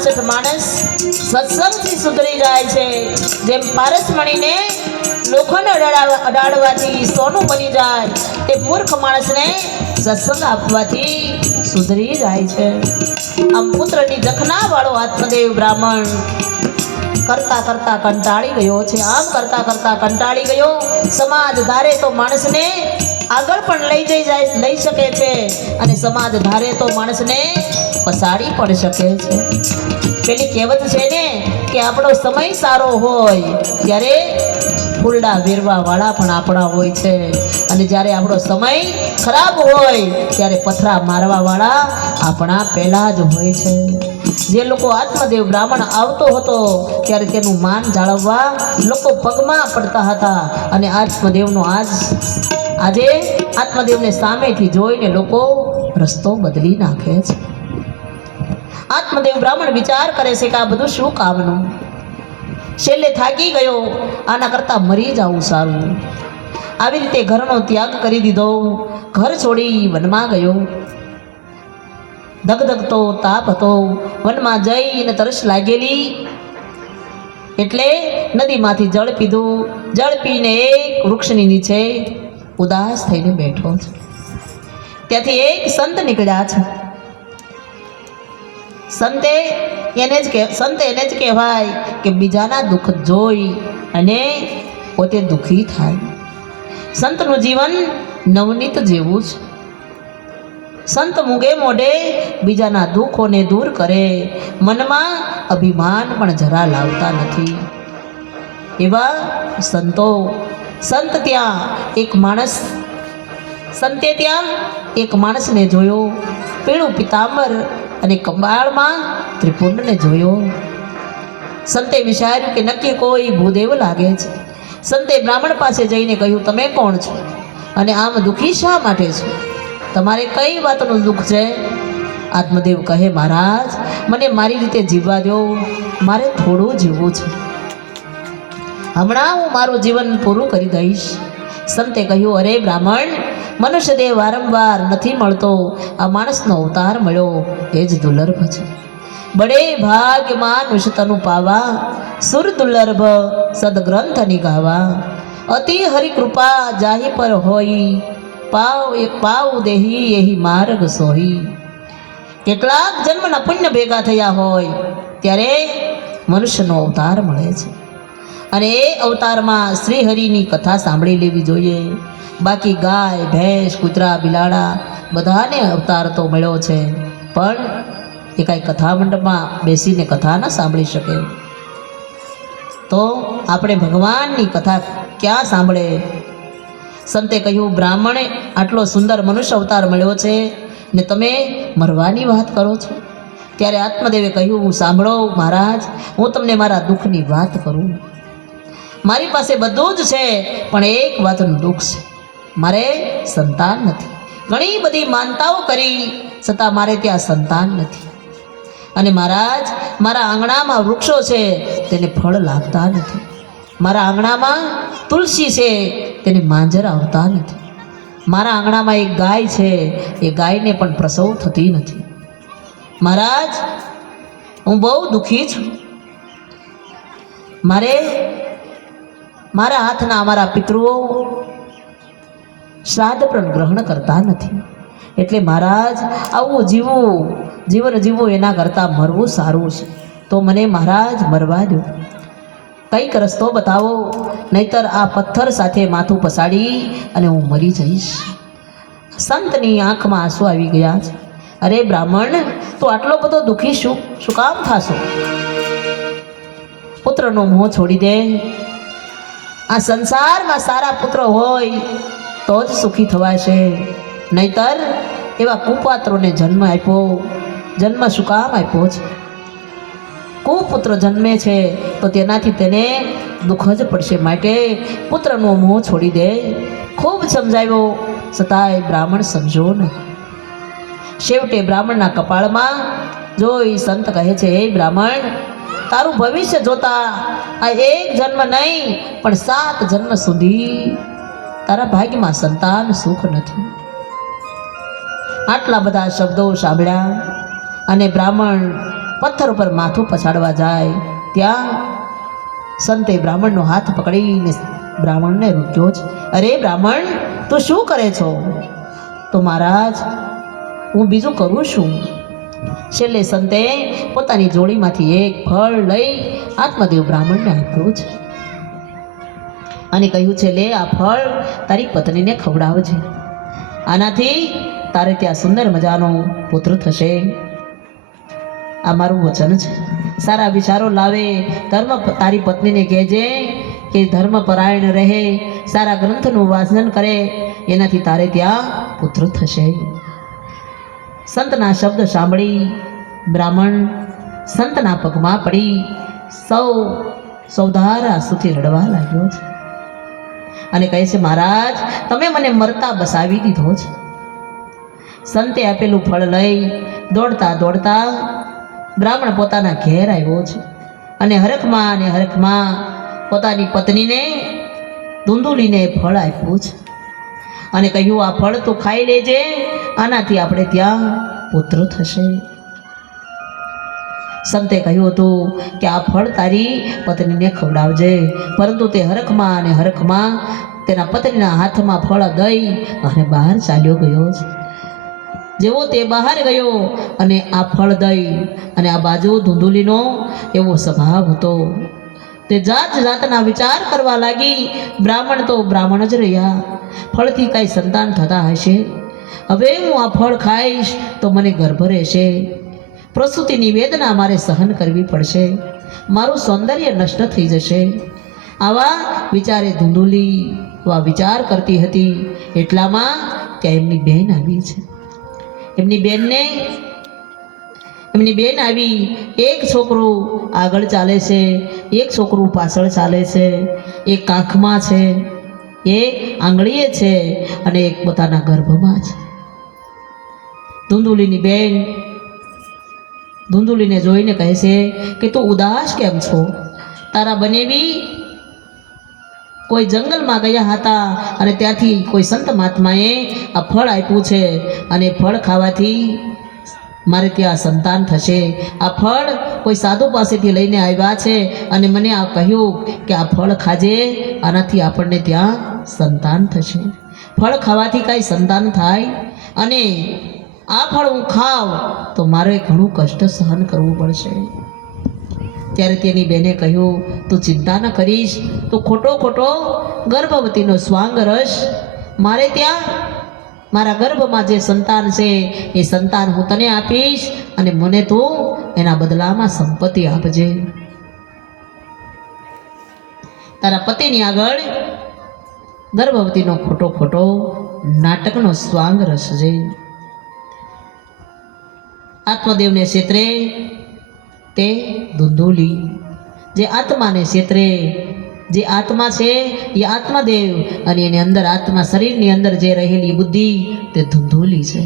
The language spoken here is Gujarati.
પાસઠ માણસ સત્સંગથી સુધરી જાય છે. જેમ પારસમણીને લોખંડ અડાડવા અડાડવાથી સોનું બની જાય, તે મૂર્ખ માણસને સત્સંગ આપવાથી સુધરી જાય છે. આમ પુત્રની જખના વાળો આત્મદેવ બ્રાહ્મણ કરતા કરતા કંટાળી ગયો છે. આમ કરતા કરતા કંટાળી ગયો. સમાજ ધારે તો માણસને આગળ પણ લઈ જઈ જાય લઈ શકે છે. અને સમાજ ધારે તો માણસને પસાડી પણ શકે છે. પેલી કહેવત છે ને કે આપણો સમય સારો હોય ત્યારે ફૂલડા વેરવા વાળા પણ આપણા હોય છે. અને જ્યારે આપણો સમય ખરાબ હોય ત્યારે પથરા મારવા વાળા આપણા પહેલા જ હોય છે. જે લોકો આત્મદેવ બ્રાહ્મણ આવતો હતો ત્યારે તેનું માન જાળવવા લોકો પગમાં પડતા હતા. અને આત્મદેવનો આજ, આજે આત્મદેવને સામેથી જોઈને લોકો રસ્તો બદલી નાખે છે. આત્મદેવ બ્રાહ્મણ વિચાર કરે છે કે આ બધું શું કામનું? છેલ્લે થાકી ગયો. આના કરતાં મરી જવું સારું. આવી રીતે ઘરનો ત્યાગ કરી દીધો. ઘર છોડી વનમાં ગયો. ધગધગતો તાપ હતો. વનમાં જઈને તરસ લાગેલી. એટલે નદીમાંથી જળ પીધું. જળ પીને એક વૃક્ષની નીચે ઉદાસ થઈને બેઠો છે. ત્યાંથી એક સંત નીકળ્યા છે. સંતે એને જ કે સંત એને જ કહેવાય કે બીજાના દુઃખ જોઈ અને પોતે દુઃખી થાય. સંતનું જીવન નવનીત જેવું છે. સંત મૂગે મોઢે બીજાના દુઃખોને દૂર કરે, મનમાં અભિમાન પણ જરા લાવતા નથી. એવા સંતો, સંત ત્યાં એક માણસ, સંતે ત્યાં એક માણસને જોયો. પીળું પિતાંબર અને કંબાળમાં ત્રિપુંડને જોયો. સંતે વિચાર્યું કે નક્કી કોઈ ભૂદેવ લાગે છે. સંતે બ્રાહ્મણ પાસે જઈને કહ્યું, તમે કોણ છો? અને આમ દુઃખી શા માટે છો? તમારે કઈ વાતનું દુઃખ છે? આત્મદેવ કહે, મહારાજ, મને મારી રીતે જીવવા દો. મારે થોડું જીવવું છે. હમણાં હું મારું જીવન પૂરું કરી દઈશ. સંતે કહ્યું, અરે બ્રાહ્મણ મનુષ્ય દેહ વારંવાર નથી મળતો. આ માણસનો અવતાર મળ્યો. એ જ દુર્લભ છે. બડે ભાગ્યમાં નિષતનું પાવા, સુર દુર્લભ સદગ્રંથની ગાવા. અતિ હરિ કૃપા જાહી પર હોઈ પાવ એક પાવ દેહી એહી માર્ગ સોહી. કેટલાક જન્મના પુણ્ય ભેગા થયા હોય, ત્યારે મનુષ્યનો અવતાર મળે છે. અને એ અવતારમાં શ્રી હરિની કથા સાંભળી લેવી જોઈએ. બાકી ગાય, ભેંસ, કૂતરા, બિલાડા બધાને અવતાર તો મળ્યો છે, પણ એ કાંઈ કથા મંડપમાં બેસીને કથા ન સાંભળી શકે. તો આપણે ભગવાનની કથા ક્યાં સાંભળે? સંતે કહ્યું, બ્રાહ્મણે આટલો સુંદર મનુષ્ય અવતાર મળ્યો છે ને તમે મરવાની વાત કરો છો. ત્યારે આત્મદેવે કહ્યું સાંભળો મહારાજ, હું તમને મારા દુઃખની વાત કરું. મારી પાસે બધું જ છે, પણ એક વાતનું દુઃખ છે. મારે સંતાન નથી. ઘણી બધી માનતાઓ કરી, છતાં મારે ત્યાં સંતાન નથી. અને મહારાજ, મારા આંગણામાં વૃક્ષો છે, તેને ફળ લાગતા નથી. મારા આંગણામાં તુલસી છે, તેને માંજર આવતા નથી. મારા આંગણામાં એક ગાય છે, એ ગાયને પણ પ્રસવ થતી નથી. મહારાજ, હું બહુ દુઃખી છું. મારે મારા હાથના અમારા પિતૃઓ શ્રાદ્ધ પણ ગ્રહણ કરતા નથી. એટલે મહારાજ, આવું જીવવું જીવન જીવવું એના કરતાં મરવું સારું છે. તો મને મહારાજ મરવા દો. કંઈક રસ્તો બતાવો, નહીતર આ પથ્થર સાથે માથું પસાડી અને હું મરી જઈશ. સંતની આંખમાં આંસુ આવી ગયા છે. અરે બ્રાહ્મણ, તો આટલો બધો દુઃખી શું? શું કામ થાશો? પુત્રનો મોં છોડી દે. આ સંસારમાં સારા પુત્ર હોય તો જ સુખી થવાશે. નહીતર એવા કુપાત્રોને જન્મ આપ્યો. જન્મ શું કામ આપ્યો છે? કુપુત્ર જન્મે છે તો તેનાથી તેને દુઃખ જ પડશે. માટે પુત્રનો મોહ છોડી દે. ખૂબ સમજાવ્યો. છતાંય બ્રાહ્મણ સમજો ને. છેવટે બ્રાહ્મણના કપાળમાં જોઈ સંત કહે છે, હે બ્રાહ્મણ, તારું ભવિષ્ય જોતા આ એક જન્મ નહીં, પણ સાત જન્મ સુધી તારા ભાગ્યમાં સંતાન સુખ નથી. આટલા બધા શબ્દો સાંભળ્યા અને બ્રાહ્મણ પથ્થર ઉપર માથું પછાડવા જાય, ત્યાં સંતે બ્રાહ્મણનો હાથ પકડીને બ્રાહ્મણને રોક્યો છે અરે બ્રાહ્મણ, તું શું કરે છો? તો મહારાજ, હું બીજું કરું છું. છેલ્લે સંતે પોતાની જોડીમાંથી એક ફળ લઈ આત્મદેવ બ્રાહ્મણને આપ્યું છે. અને કહ્યું છે, લે, આ ફળ તારી પત્નીને ખવડાવજે. આનાથી તારે ત્યાં સુંદર મજાનો પુત્ર થશે. આ મારું વચન છે. સારા વિચારો લાવે, ધર્મ તારી પત્નીને કહેજે કે ધર્મ પરાયણ રહે, સારા ગ્રંથનું વાંચન કરે, એનાથી તારે ત્યાં પુત્ર થશે. સંતના શબ્દ સાંભળી, બ્રાહ્મણ સંતના પગમાં પડી, સૌ સૌધારા સુધી રડવા લાગ્યો છે. અને કહે છે, મહારાજ, તમે મને મરતા બસાવી દીધો છે. સંતે આપેલું ફળ લઈ દોડતા દોડતા બ્રાહ્મણ પોતાના ઘેર આવ્યો છે. અને હરખમાં અને હરખમાં પોતાની પત્નીને ધૂંધુલીને ફળ આપ્યું છે. અને કહ્યું, આ ફળ તું ખાઈ લેજે, આનાથી આપણે ત્યાં પુત્ર થશે. સંતે કહ્યું હતું કે, આ ફળ તારી પત્નીને ખવડાવજે. પરંતુ તે હરખમાં અને હરખમાં તેના પત્નીના હાથમાં ફળ દઈ અને બહાર ચાલ્યો ગયો. જેવો તે બહાર ગયો અને આ ફળ દઈ અને આ બાજુ ધૂંધુલીનો એવો સ્વભાવ હતો. તે જાત જાતના વિચાર કરવા લાગી બ્રાહ્મણ તો બ્રાહ્મણ જ રહ્યા. ફળથી કાંઈ સંતાન થતા હશે? હવે હું આ ફળ ખાઈશ તો મને ગર્ભ રહેશે. પ્રસૂતિની વેદના મારે સહન કરવી પડશે. મારું સૌંદર્ય નષ્ટ થઈ જશે. આવા વિચારે ધૂંધુલી વા વિચાર કરતી હતી. એટલામાં ત્યાં એમની બહેન આવી છે. એમની બેનને એમની બેન આવી, એક છોકરું આગળ ચાલે છે, એક છોકરું પાછળ ચાલે છે, એક કાંખમાં છે એક આંગળીએ છે અને એક પોતાના ગર્ભમાં છે. ધૂંધુલીની બેન ધૂંધુલીને જોઈને કહે છે કે, તું ઉદાસ કેમ છો? તારા બનેવી કોઈ જંગલમાં ગયા હતા અને ત્યાંથી કોઈ સંત મહાત્માએ આ ફળ આપ્યું છે અને ફળ ખાવાથી મારે ત્યાં સંતાન થશે. આ ફળ કોઈ સાધુ પાસેથી લઈને આવ્યા છે અને મને આ કહ્યું કે આ ફળ ખાજે, આનાથી આપણને ત્યાં સંતાન થશે. ફળ ખાવાથી કાંઈ સંતાન થાય? અને આ ફળ હું ખાવ તો મારે ઘણું કષ્ટ સહન કરવું પડશે. ત્યારે તેની બેને કહ્યું, તું ચિંતા ન કરીશ. તો ખોટો ખોટો ગર્ભવતીનો સ્વાંગ રસ. મારે ત્યાં મારા ગર્ભમાં જે સંતાન છે, એ સંતાન હું તને આપીશ અને મને તું એના બદલામાં સંપત્તિ આપજે. તારા પતિની આગળ ગર્ભવતીનો ખોટો ખોટો નાટકનો સ્વાંગ રસજે આત્મદેવને ક્ષેત્રે તે ધૂંધુલી જે આત્માને ક્ષેત્રે જે આત્મા છે, એ આત્માદેવ અને એની અંદર આત્મા શરીરની અંદર જે રહેલી બુદ્ધિ તે ધૂંધુલી છે.